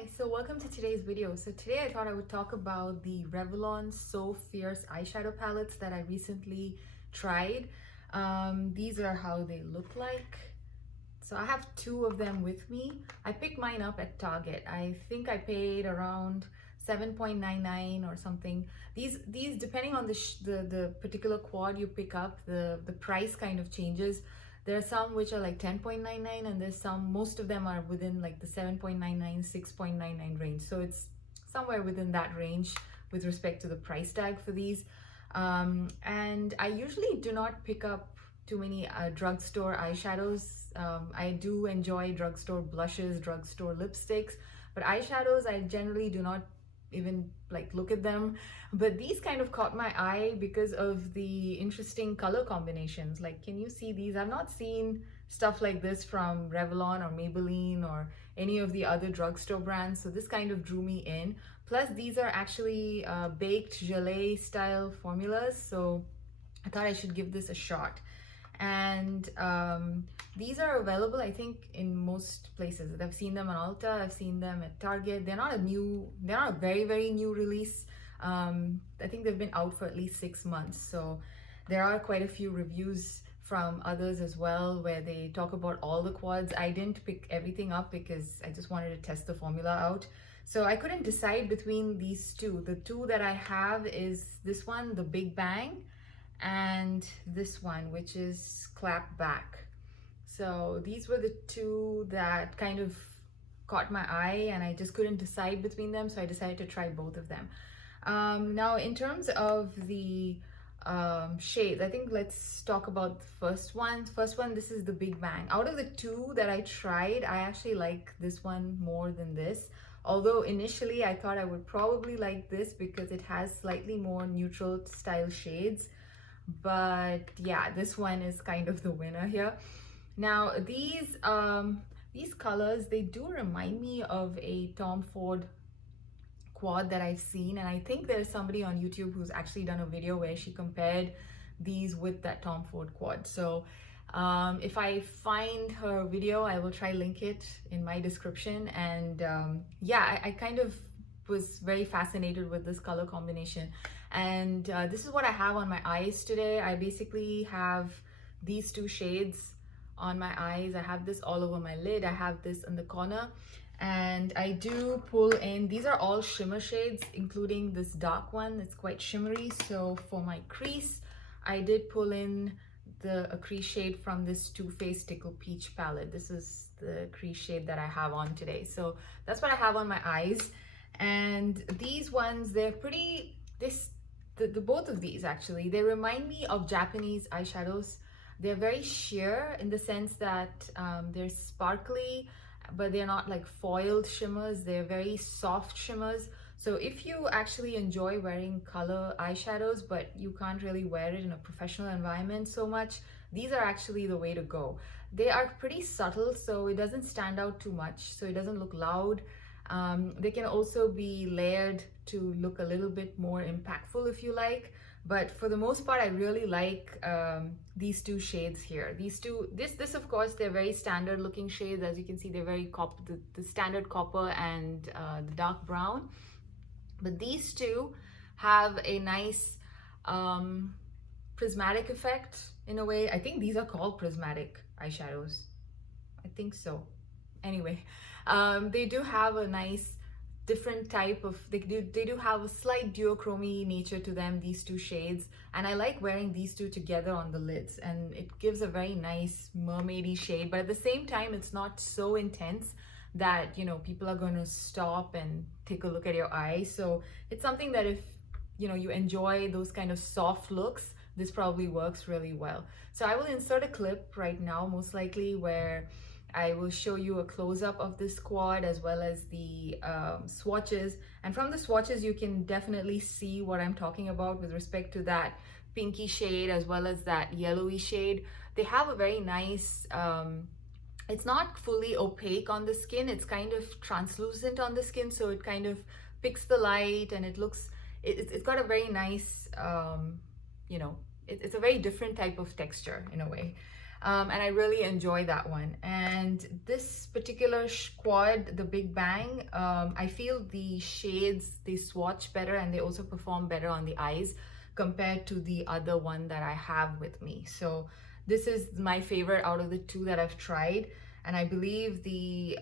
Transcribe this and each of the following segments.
Hi, so welcome to today's video. So today I thought I would talk about the Revlon So Fierce eyeshadow palettes that I recently tried. These are how they look like. So I have two of them with me. I picked mine up at Target. I think I paid around 7.99 or something. These depending on the particular quad you pick up, the price kind of changes. There are some which are like 10.99 and there's some, most of them are within like the 7.99, 6.99 range. So it's somewhere within that range with respect to the price tag for these. And I usually do not pick up too many drugstore eyeshadows. I do enjoy drugstore blushes, drugstore lipsticks, but eyeshadows I generally do not even like look at them. But these kind of caught my eye because of the interesting color combinations. Like, can you see these? I've not seen stuff like this from Revlon or Maybelline or any of the other drugstore brands, so this kind of drew me in. Plus these are actually baked gelée style formulas, so I thought I should give this a shot. And these are available, I think, in most places. I've seen them on Ulta, I've seen them at Target. They're not a very new release. I think they've been out for at least 6 months. So there are quite a few reviews from others as well where they talk about all the quads. I didn't pick everything up because I just wanted to test the formula out. So I couldn't decide between these two. The two that I have is this one, the Big Bang, and this one, which is Clap Back. So these were the two that kind of caught my eye and I just couldn't decide between them, so I decided to try both of them. Now in terms of the shades, I think let's talk about the first one. This is the Big Bang. Out of the two that I tried, I actually like this one more than this. Although initially I thought I would probably like this because it has slightly more neutral style shades. But yeah, this one is kind of the winner here. Now these colors, they do remind me of a Tom Ford quad that I've seen, and I think there's somebody on YouTube who's actually done a video where she compared these with that Tom Ford quad. So if I find her video, I will try link it in my description. And yeah, I kind of was very fascinated with this color combination. And this is what I have on my eyes today. I basically have these two shades on my eyes. I have this all over my lid. I have this in the corner. And I do pull in, these are all shimmer shades, including this dark one that's quite shimmery. So for my crease, I did pull in a crease shade from this Too Faced Tickle Peach palette. This is the crease shade that I have on today. So that's what I have on my eyes. And these ones, they're pretty, both of these actually, they remind me of Japanese eyeshadows. They're very sheer in the sense that they're sparkly, but they're not like foiled shimmers. They're very soft shimmers. So if you actually enjoy wearing color eyeshadows, but you can't really wear it in a professional environment so much, these are actually the way to go. They are pretty subtle, so it doesn't stand out too much, so it doesn't look loud. They can also be layered to look a little bit more impactful if you like. But for the most part, I really like these two shades here. This of course, they're very standard looking shades. As you can see, they're very the standard copper and the dark brown. But these two have a nice prismatic effect in a way. I think these are called prismatic eyeshadows. I think so. Anyway, they do have a nice different type of, they do have a slight duochromy nature to them, these two shades. And I like wearing these two together on the lids, and it gives a very nice mermaidy shade, but at the same time, it's not so intense that, you know, people are going to stop and take a look at your eyes. So it's something that if, you know, you enjoy those kind of soft looks, this probably works really well. So I will insert a clip right now, most likely, where I will show you a close-up of this quad as well as the swatches. And from the swatches, you can definitely see what I'm talking about with respect to that pinky shade as well as that yellowy shade. They have a very nice, it's not fully opaque on the skin. It's kind of translucent on the skin. So it kind of picks the light and it looks, it's got a very nice, you know, it's a very different type of texture in a way. And I really enjoy that one. And this particular quad, the Big Bang, I feel the shades, they swatch better and they also perform better on the eyes compared to the other one that I have with me. So this is my favorite out of the two that I've tried. And I believe the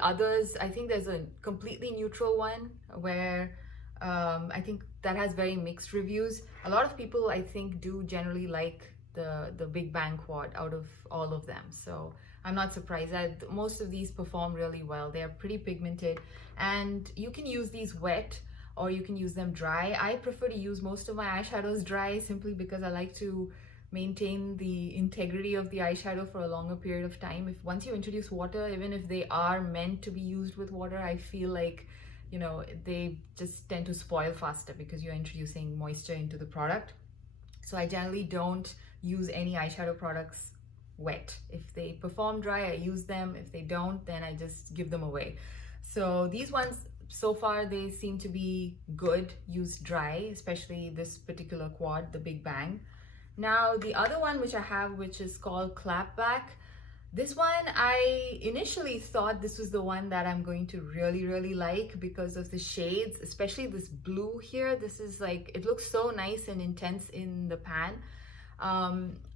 others, I think there's a completely neutral one where I think that has very mixed reviews. A lot of people, I think, do generally like the Big Bang quad out of all of them. So I'm not surprised that most of these perform really well. They're pretty pigmented and you can use these wet or you can use them dry. I prefer to use most of my eyeshadows dry simply because I like to maintain the integrity of the eyeshadow for a longer period of time. If once you introduce water, even if they are meant to be used with water, I feel like, you know, they just tend to spoil faster because you're introducing moisture into the product. So I generally don't use any eyeshadow products wet. If they perform dry, I use them. If they don't, then I just give them away. So these ones, so far, they seem to be good used dry, especially this particular quad, the Big Bang. Now, the other one which I have, which is called Clapback, this one, I initially thought this was the one that I'm going to really like because of the shades, especially this blue here. This is like, it looks so nice and intense in the pan.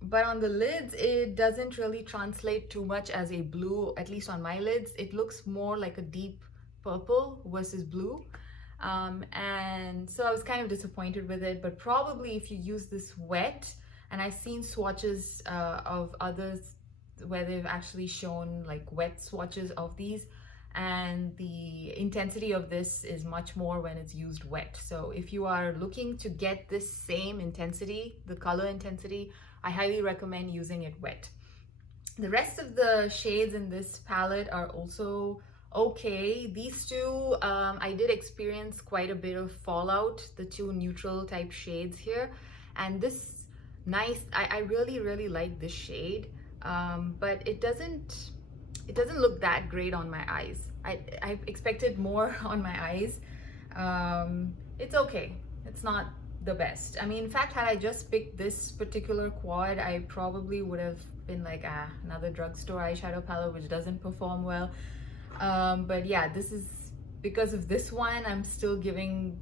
But on the lids, it doesn't really translate too much as a blue, at least on my lids. It looks more like a deep purple versus blue. And so I was kind of disappointed with it, but probably if you use this wet, and I've seen swatches of others where they've actually shown like wet swatches of these, and the intensity of this is much more when it's used wet. So if you are looking to get this same intensity, the color intensity, I highly recommend using it wet. The rest of the shades in this palette are also okay. These two, I did experience quite a bit of fallout, the two neutral type shades here, and this nice, I really like this shade, but it doesn't look that great on my eyes. I expected more on my eyes. It's okay, it's not the best. I mean, in fact, had I just picked this particular quad, I probably would have been like, another drugstore eyeshadow palette which doesn't perform well. But yeah, this is because of this one, I'm still giving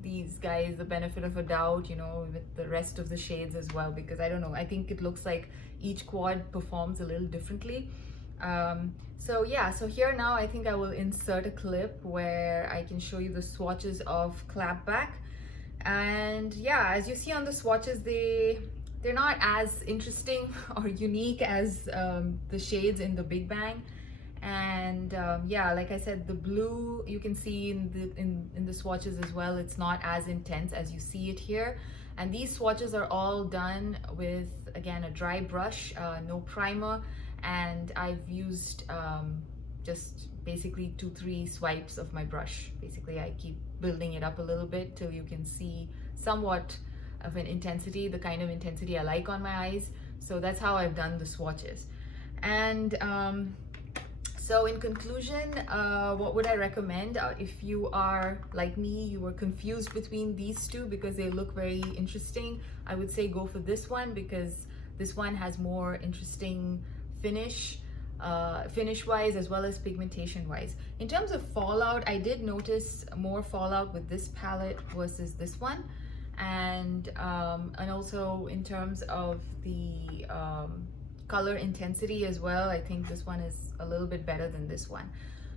these guys the benefit of a doubt, you know, with the rest of the shades as well, because I don't know, I think it looks like each quad performs a little differently. So yeah, so here now I think I will insert a clip where I can show you the swatches of Clapback. And yeah, as you see on the swatches, they're not as interesting or unique as the shades in the Big Bang. And yeah, like I said, the blue you can see in the swatches as well, it's not as intense as you see it here. And these swatches are all done with, again, a dry brush, no primer, and I've used just basically 2-3 swipes of my brush. Basically, I keep building it up a little bit till you can see somewhat of an intensity, the kind of intensity I like on my eyes. So that's how I've done the swatches. And so in conclusion, what would I recommend? If you are like me, you were confused between these two because they look very interesting, I would say go for this one because this one has more interesting finish wise as well as pigmentation wise. In terms of fallout, I did notice more fallout with this palette versus this one. And also in terms of the color intensity as well, I think this one is a little bit better than this one.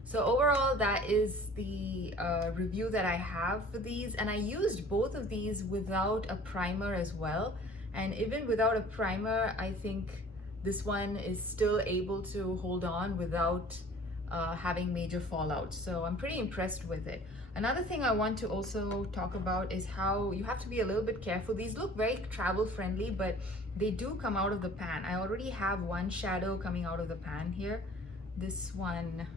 So overall, that is the review that I have for these, and I used both of these without a primer as well. And even without a primer, I think this one is still able to hold on without having major fallout. So I'm pretty impressed with it. Another thing I want to also talk about is how you have to be a little bit careful. These look very travel friendly, but they do come out of the pan. I already have one shadow coming out of the pan here. This one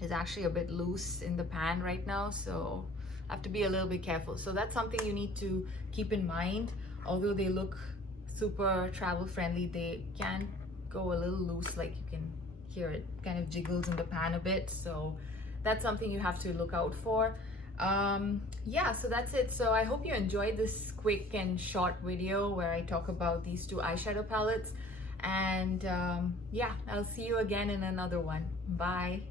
is actually a bit loose in the pan right now, so I have to be a little bit careful. So that's something you need to keep in mind. Although they look super travel friendly, they can go a little loose, like you can hear it kind of jiggles in the pan a bit. So that's something you have to look out for. Yeah, so that's it. So I hope you enjoyed this quick and short video where I talk about these two eyeshadow palettes. And yeah, I'll see you again in another one. Bye.